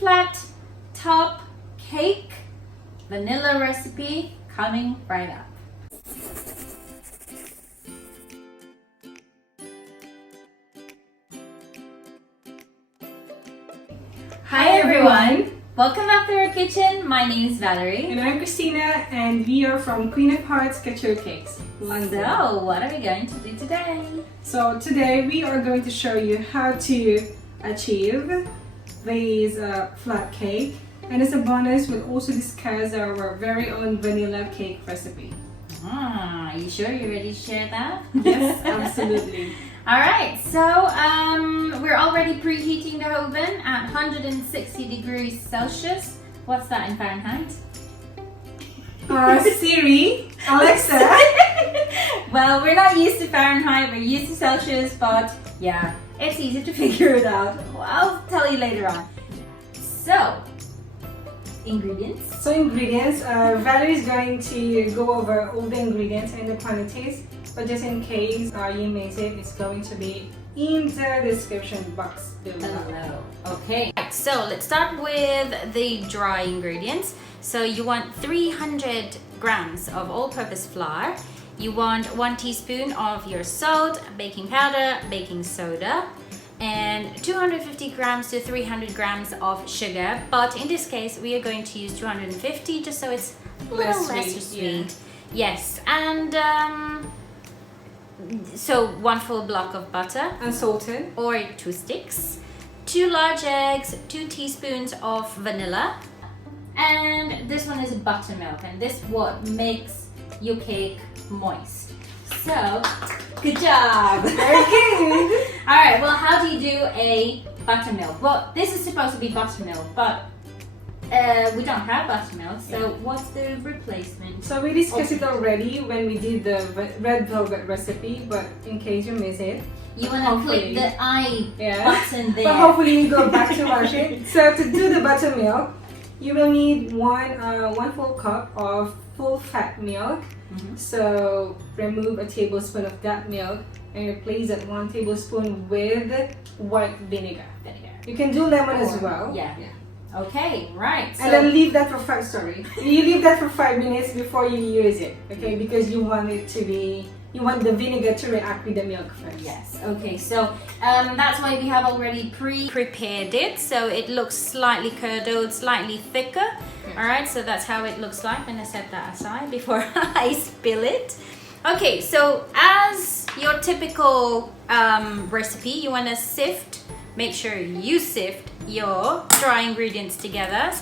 flat top cake vanilla recipe coming right up. Hi everyone! Welcome back to our kitchen. My name is Valerie. And I'm Christina, and we are from Queen of Hearts Couture Cakes, London. So, what are we going to do today? So today we are going to show you how to achieve this flat cake. And as a bonus, we'll also discuss our very own vanilla cake recipe. Are you sure you're ready to share that? Yes, absolutely. Alright, so we're already preheating the oven at 160 degrees Celsius. What's that in Fahrenheit? Siri, Alexa. Well, we're not used to Fahrenheit, we're used to Celsius, but yeah, it's easy to figure it out. I'll tell you later on. So, ingredients. So ingredients, Valerie is going to go over all the ingredients and the quantities. But just in case you miss it, it's going to be in the description box below. Okay, so let's start with the dry ingredients. So you want 300 grams of all-purpose flour. You want 1 teaspoon of your salt, baking powder, baking soda, and 250 grams to 300 grams of sugar. But in this case, we are going to use 250 just so it's a little less sweet. Yeah. Yes, and so 1 full block of butter, Unsalted. or 2 sticks, 2 large eggs, 2 teaspoons of vanilla, and this one is buttermilk, and this what makes your cake moist. So, good job! Very good! Alright, well, how do you do a buttermilk? Well, this is supposed to be buttermilk, but we don't have buttermilk, so what's the replacement? So we discussed it already when we did the red velvet recipe, but in case you miss it, You want to click the I button there. But hopefully you go back to watch it. So to do the buttermilk, you will need one full cup of full fat milk. So remove a tablespoon of that milk and replace that 1 tablespoon with white vinegar. You can do lemon as well. Yeah. Okay, right. So And then leave that for You leave that for 5 minutes before you use it, okay? Because you want the vinegar to react with the milk first. yes, okay. So that's why we have already prepared it. So it looks slightly curdled, slightly thicker. All right. So that's how it looks like. And I set that aside before I spill it. Okay. So as your typical recipe, you want to sift. Make sure you sift your dry ingredients together.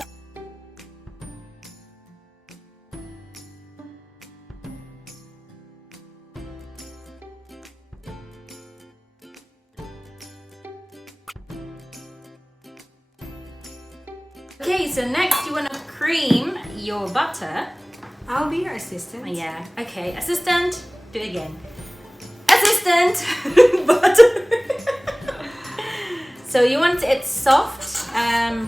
Okay, so next you want to cream your butter. I'll be your assistant. Yeah, okay, assistant, do it again. Assistant, butter. So you want it soft,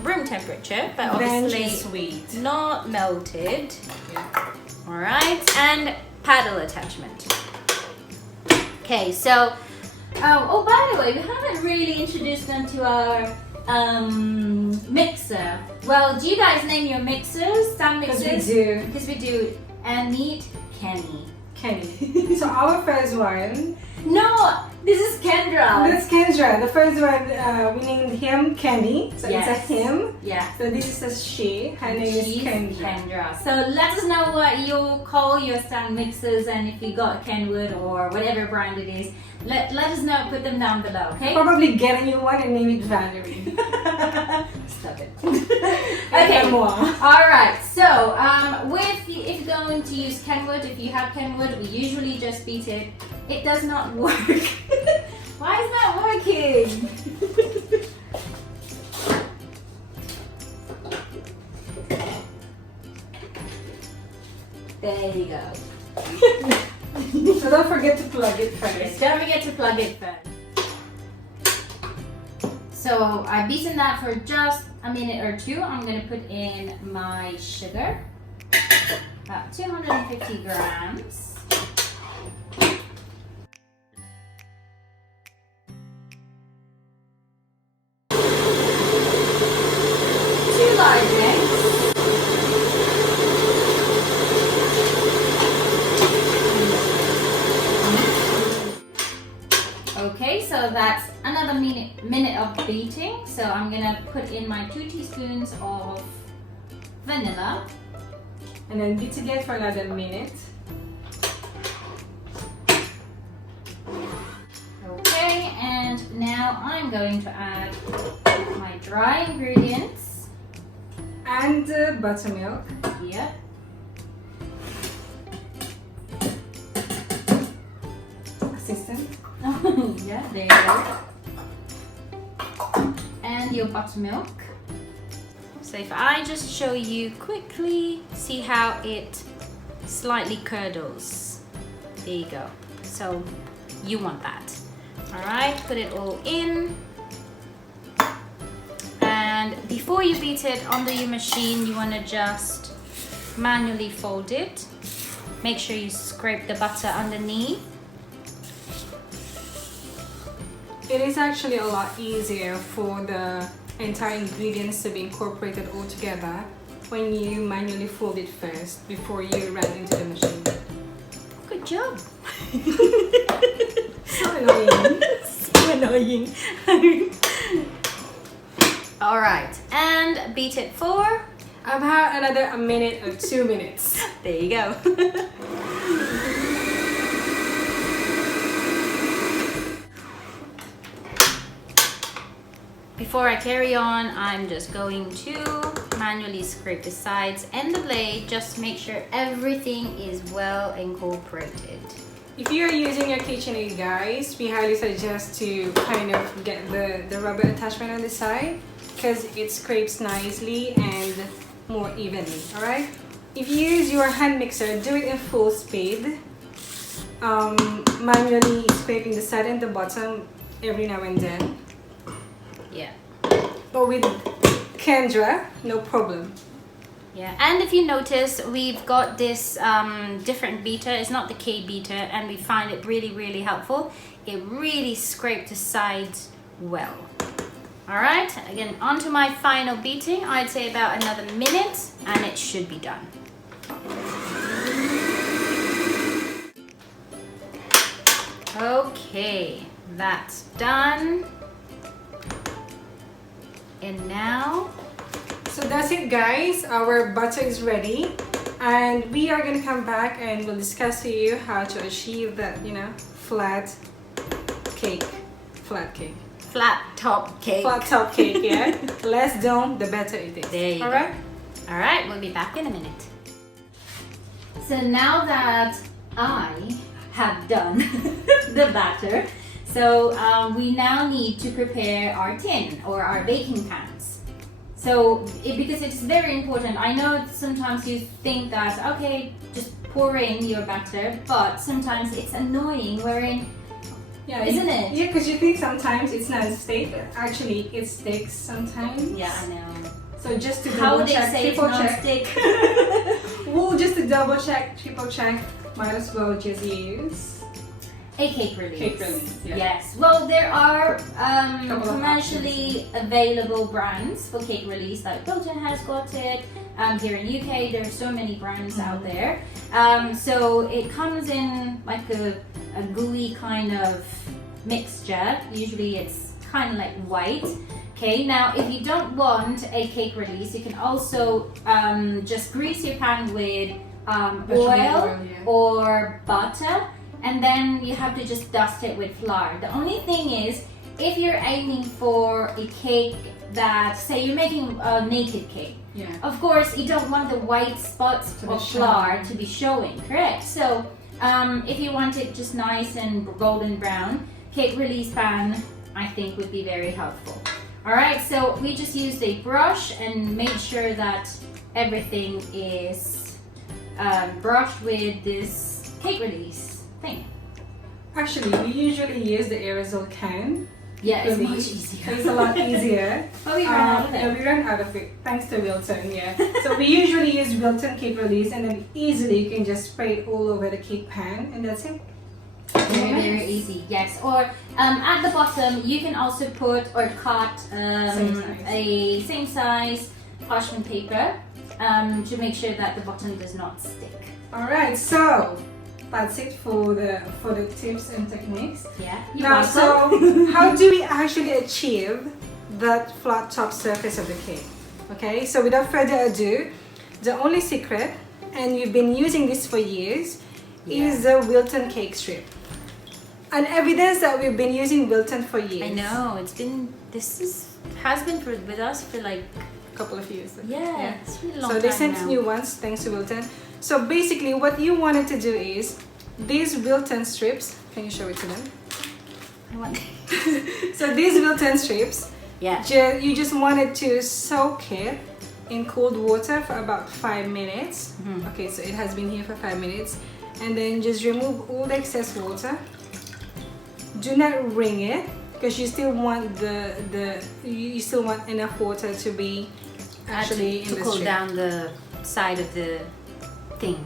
room temperature, but obviously sweet, not melted. All right, and paddle attachment. Okay, so oh, by the way, we haven't really introduced them to our mixer. Well, do you guys name your mixers? Stand mixers? Because we do. Because we do. And meet Kenny. So our first one. No, this is Kendra. That's Kendra. The first one, we named him Kenny. So it's a him. Yeah. So this is a she. Her name is Kendra. So let us know what you call your stand mixers, and if you got Kenwood or whatever brand it is, let us know. Put them down below, okay? Probably get a new one and name it Valerie. Stop it. Okay. All right. So if you're going to use Kenwood, if you have Kenwood, we usually just beat it. It does not work. Why is that working? There you go. So don't forget to plug it first. Yes, don't forget to plug it first. So I've beaten that for just a minute or two. I'm going to put in my sugar, about 250 grams. large, eh? Okay, so that's another minute of beating. So I'm gonna put in my 2 teaspoons of vanilla. And then beat again for another minute. Okay, and now I'm going to add my dry ingredients. And buttermilk. Yep. Assistant. Yeah, there you go. And your buttermilk. So if I just show you quickly, see how it slightly curdles. There you go. So you want that. All right, put it all in. And before you beat it onto your machine, you want to just manually fold it. Make sure you scrape the butter underneath. It is actually a lot easier for the entire ingredients to be incorporated all together when you manually fold it first before you run into the machine. Good job. So annoying. So annoying. All right, and beat it for About another minute or 2 minutes. There you go. Before I carry on, I'm just going to manually scrape the sides and the blade just to make sure everything is well incorporated. If you're using your KitchenAid, guys, we highly suggest to kind of get the rubber attachment on the side because it scrapes nicely and more evenly, alright? If you use your hand mixer, do it in full speed. Manually scraping the side and the bottom every now and then. Yeah. But with Kendra, no problem. Yeah, and if you notice, we've got this different beater. It's not the K beater, and we find it really, really helpful. It really scraped the sides well. All right, again, onto my final beating. I'd say about another minute, and it should be done. Okay, that's done. And now, so that's it, guys. Our butter is ready, and we are gonna come back and we'll discuss to you how to achieve that, you know, flat cake. Flat top cake. Flat top cake, yeah. Less dome, the better it is. There you All go. right. All right, we'll be back in a minute. So now that I have done the batter, so we now need to prepare our tin or our baking pans. So because it's very important, I know sometimes you think that, okay, just pour in your batter, but sometimes it's annoying wherein, Yeah, isn't it? Yeah, because you think sometimes it's not stick, but actually it sticks sometimes. Yeah, I know. So just to How double they check, say it's triple check. non-stick. Well, just to double check, triple check, might as well just use A cake release. cake release. Yeah. Yes. Well, there are Couple of commercially available brands for cake release, like Couture has got it. Here in UK, there are so many brands out there. So it comes in like a gooey kind of mixture. Usually it's kind of like white. Okay, now if you don't want a cake release, you can also just grease your pan with oil yeah. or butter, and then you have to just dust it with flour. The only thing is, if you're aiming for a cake that, say you're making a naked cake, Yeah. of course you don't want the white spots To be of flour showing. to be showing, correct? So if you want it just nice and golden brown, cake release pan I think would be very helpful. Alright, so we just used a brush and made sure that everything is brushed with this cake release thing. Actually, we usually use the aerosol can. Yeah, it's much Release. easier. It's a lot easier. But we ran out of Yeah, it. we ran out of it thanks to Wilton, yeah. So we usually use Wilton cake release, and then easily you can just spray it all over the cake pan, and that's it. Very, very easy, yes. Or at the bottom, you can also put or cut Same size. a same size parchment paper to make sure that the bottom does not stick. Alright, so that's it for the tips and techniques. Yeah. Now, so how do we actually achieve that flat top surface of the cake? Okay, so without further ado, the only secret, and we've been using this for years, is the Wilton cake strip. An evidence that we've been using Wilton for years. I know, has been with us for like a couple of years. Yeah, it's really long so they time sent now. new ones thanks to Wilton. So basically what you wanted to do is these Wilton strips, can you show it to them? I want So these Wilton strips, yeah, you just wanted to soak it in cold water for about 5 minutes. Okay, so it has been here for 5 minutes, and then just remove all the excess water. Do not wring it because you still want you still want enough water to be actually to in the cool strip. down the side of the thing.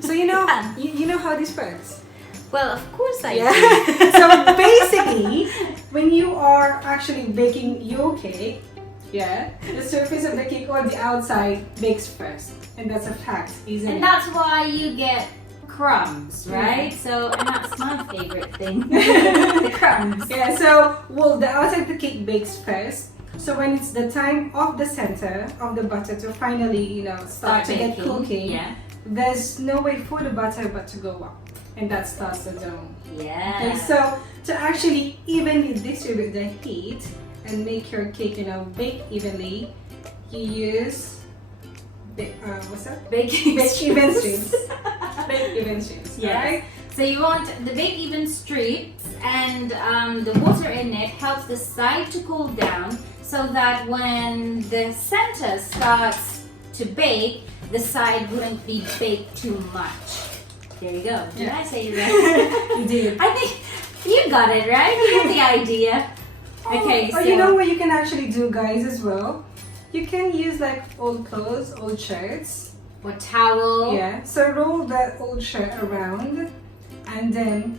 So you know you know how this works. Well, of course I Yeah. do. So basically, when you are actually baking your cake, yeah, the surface of the cake or the outside bakes first, and that's a fact, isn't it? And that's why you get crumbs, right? So, and that's my favorite thing, the crumbs. Yeah. So, well, the outside of the cake bakes first. So when it's the time of the center of the butter to finally, you know, start to get cooking, yeah, there's no way for the butter but to go up, and that starts the dough. yeah. Okay, so to actually evenly distribute the heat and make your cake, you know, bake evenly, you use what's that? Bake even strips. Bake even strips. Yes. Right? So you want the bake even strips, and the water in it helps the side to cool down, so that when the center starts to bake, the side wouldn't be baked too much. There you go. Did I say that? You did. I think you got it right. You got the idea. Okay, Or so you know what you can actually do, guys, as well? You can use like old clothes, old shirts. or towel. Yeah. So roll that old shirt around and then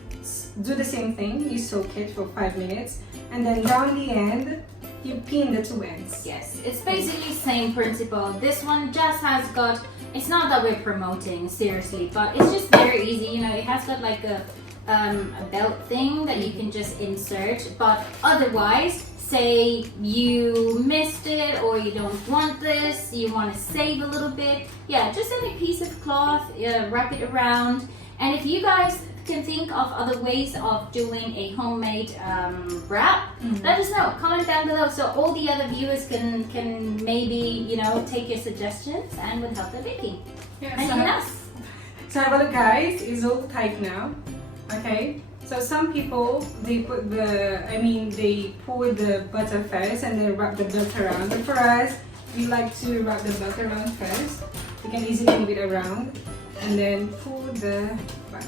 do the same thing. You soak it for 5 minutes and then down the end, you pin the two ends. Yes, it's basically same principle. This one just has got, it's not that we're promoting seriously, but it's just very easy. You know, it has got like a belt thing that you can just insert, but otherwise, say you missed it or you don't want this, you want to save a little bit, yeah, just any piece of cloth, wrap it around. And if you guys can think of other ways of doing a homemade wrap, let us know. Comment down below so all the other viewers can maybe, you know, take your suggestions and would help their baking. Yeah, And even us. So have a look, guys. It's all tight now. Okay. So some people, they put they pour the butter first and then wrap the butter around. But for us, we like to wrap the butter around first. You can easily move it around and then pour the butter.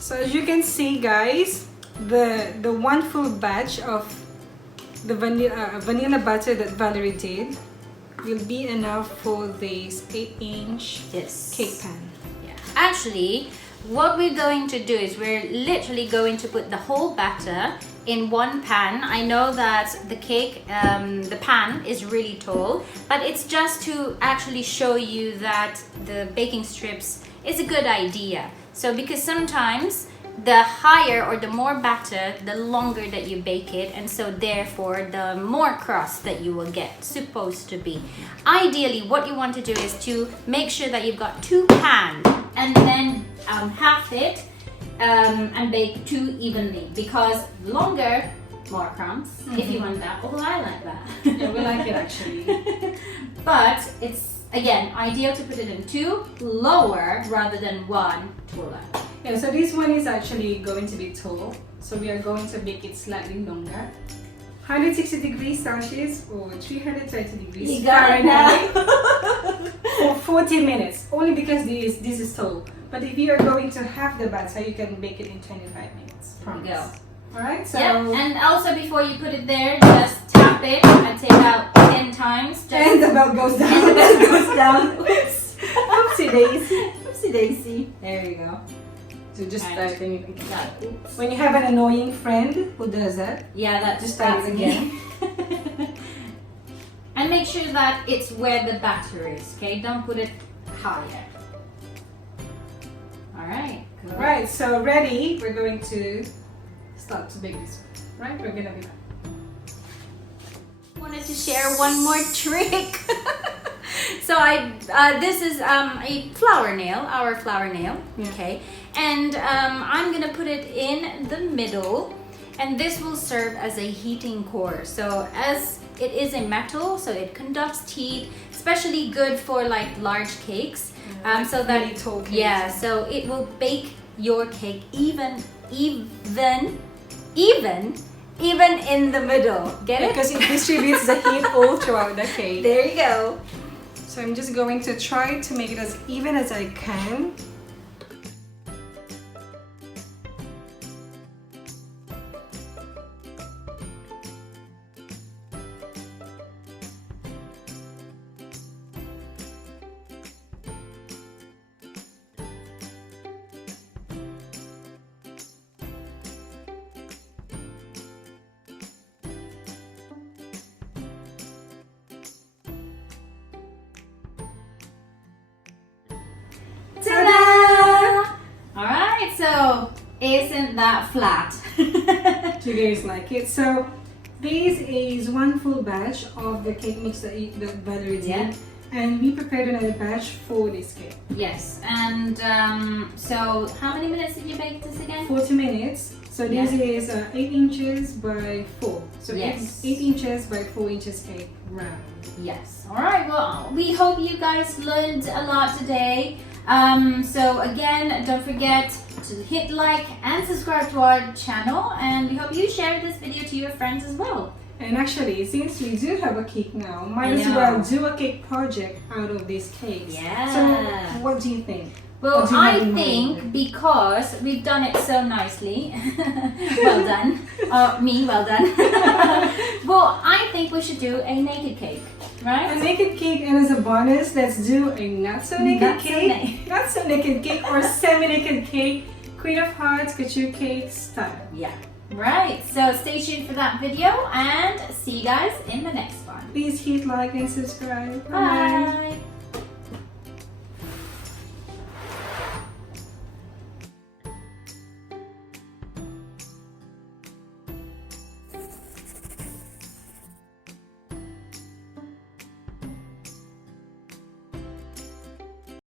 So as you can see, guys, the one full batch of the vanilla butter that Valerie did will be enough for this 8-inch cake pan. Yeah. Actually, what we're going to do is we're literally going to put the whole batter in one pan. I know that the cake, the pan is really tall, but it's just to actually show you that the baking strips is a good idea. So because sometimes the higher or the more batter, the longer that you bake it, and so therefore the more crust that you will get, supposed to be. Ideally, what you want to do is to make sure that you've got 2 pans and then half it and bake 2 evenly, because longer, more crumbs, if you want that. Oh, I like that. Yeah, we like it actually. But it's, again, ideal to put it in 2 lower rather than 1 taller. Yeah, so this one is actually going to be tall, so we are going to make it slightly longer. 160 degrees Celsius or 330 degrees Fahrenheit for 40 minutes, only because this is tall. But if you are going to have the batter, you can bake it in 25 minutes. Promise. Go. Alright, so... Yep, and also before you put it there, just tap it, I'd say about 10 times. Just and the bell goes down. And the bell goes down. Oops. Oopsie daisy. Oopsie daisy. There you go. So just And oops. When you have an annoying friend who does that, yeah, just type it again. And make sure that it's where the batter is, okay? Don't put it higher. Alright. Right, so ready. We're going to start to bake this. Right, we're gonna be back. Wanted to share one more trick. So this is a flower nail, our flower nail, okay? And I'm gonna put it in the middle, and this will serve as a heating core. So as it is a metal, so it conducts heat, especially good for like large cakes. So that really tall cakes. Yeah, so it will bake your cake even in the middle. Get it? Because it distributes the heat all throughout the cake. There you go. So I'm just going to try to make it as even as I can. Ta-da! Alright, so isn't that flat? Do you guys like it? So this is one full batch of the cake mix that Valerie did. And we prepared another batch for this cake. Yes, and so how many minutes did you bake this again? 40 minutes. So this is 8 inches by 4. So Yes. 8 inches by 4 inches cake round. Yes. Alright, well, we hope you guys learned a lot today. So again, don't forget to hit like and subscribe to our channel, and we hope you share this video to your friends as well. And actually, since we do have a cake now, might I as know. well do a cake project out of these cakes. Yeah. So what do you think? Well, What do you have I in think mind? because we've done it so nicely, well done, well done. Well, I think we should do a naked cake, right? A naked cake, and as a bonus, let's do a not so naked cake, not so naked cake, or semi-naked cake, Queen of Hearts Couture cake style. Yeah. Right. So stay tuned for that video, and see you guys in the next one. Please hit like and subscribe. Bye.